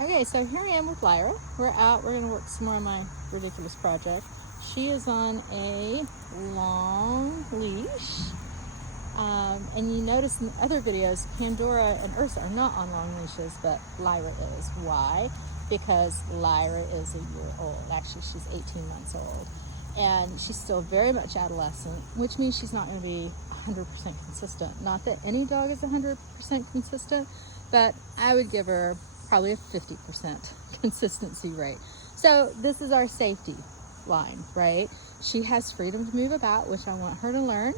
Okay, so here I am with Lyra. We're out. We're going to work some more on my ridiculous project. She is on a long leash. And you notice in the other videos, Pandora and Ursa are not on long leashes, but Lyra is. Why? Because Lyra is a year old. Actually, she's 18 months old. And she's still very much adolescent, which means she's not going to be 100% consistent. Not that any dog is 100% consistent, but I would give her probably a 50% consistency rate. So this is our safety line, right? She has freedom to move about, which I want her to learn.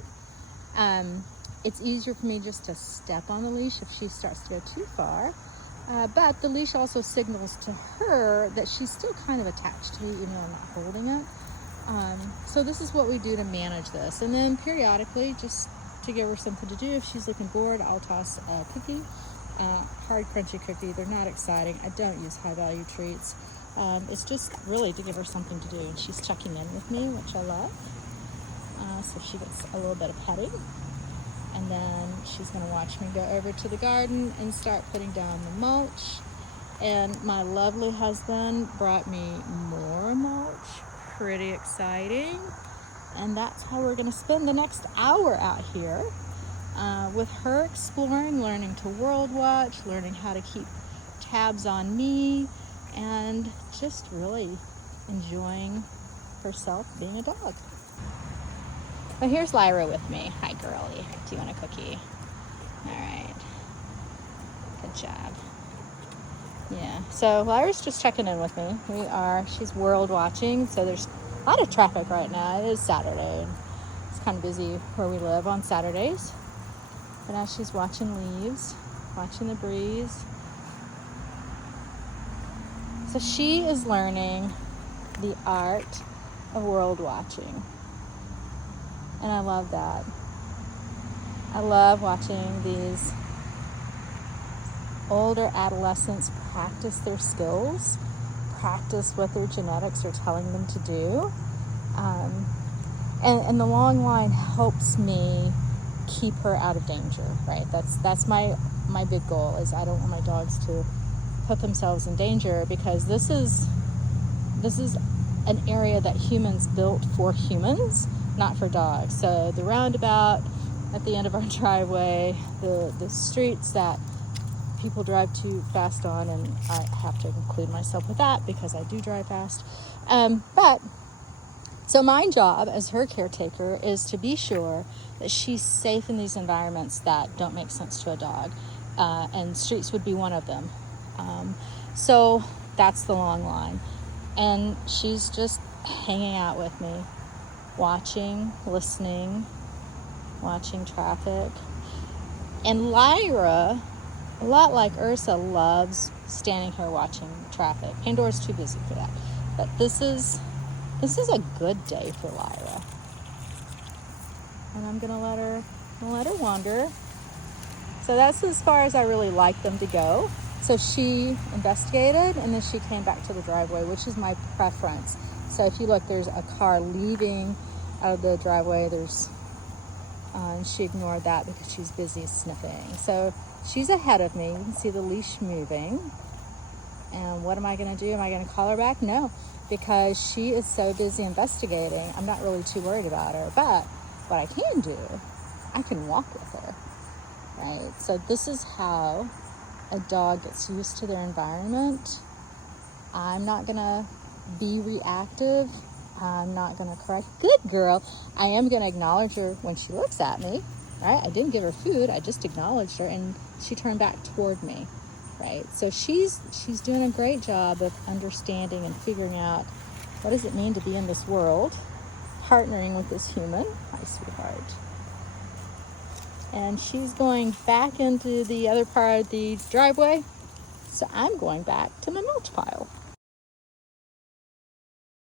It's easier for me just to step on the leash if she starts to go too far. But the leash also signals to her that she's still kind of attached to me, even though I'm not holding it. So this is what we do to manage this. And then periodically, just to give her something to do, if she's looking bored, I'll toss a cookie, hard crunchy cookie. They're not exciting. I don't use high value treats. It's just really to give her something to do. And she's checking in with me, which I love. So she gets a little bit of petting. And then she's going to watch me go over to the garden and start putting down the mulch. And my lovely husband brought me more mulch. Pretty exciting. And that's how we're going to spend the next hour out here with her exploring, learning to world watch, learning how to keep tabs on me, and just really enjoying herself being a dog. But here's Lyra with me. Hi, girlie. Do you want a cookie? All right. Good job. Yeah. So Lyra's just checking in with me. She's world watching. So there's a lot of traffic right now. It is Saturday. And it's kind of busy where we live on Saturdays. But now she's watching leaves, watching the breeze. So she is learning the art of world watching. And I love that. I love watching these older adolescents practice their skills, practice what their genetics are telling them to do. And the long line helps me keep her out of danger, right? That's my big goal, is I don't want my dogs to put themselves in danger, because this is an area that humans built for humans, not for dogs. So the roundabout at the end of our driveway, the streets that people drive too fast on, and I have to include myself with that because I do drive fast. So my job as her caretaker is to be sure that she's safe in these environments that don't make sense to a dog, and streets would be one of them. So that's the long line. And she's just hanging out with me, watching, listening, watching traffic. And Lyra, a lot like Ursa, loves standing here watching traffic. Pandora's too busy for that. But this is a good day for Lyra. And I'm gonna let her wander. So that's as far as I really like them to go. So she investigated, and then she came back to the driveway, which is my preference. So if you look, there's a car leaving out of the driveway. And she ignored that because she's busy sniffing. So she's ahead of me. You can see the leash moving. And what am I going to do? Am I going to call her back? No, because she is so busy investigating. I'm not really too worried about her. But what I can do, I can walk with her, right? So this is how a dog gets used to their environment. I'm not going to be reactive. I'm not going to correct. Good girl. I am going to acknowledge her when she looks at me, right? I didn't give her food. I just acknowledged her, and she turned back toward me, right? So she's doing a great job of understanding and figuring out what does it mean to be in this world, partnering with this human. Hi, sweetheart. And she's going back into the other part of the driveway. So I'm going back to my mulch pile.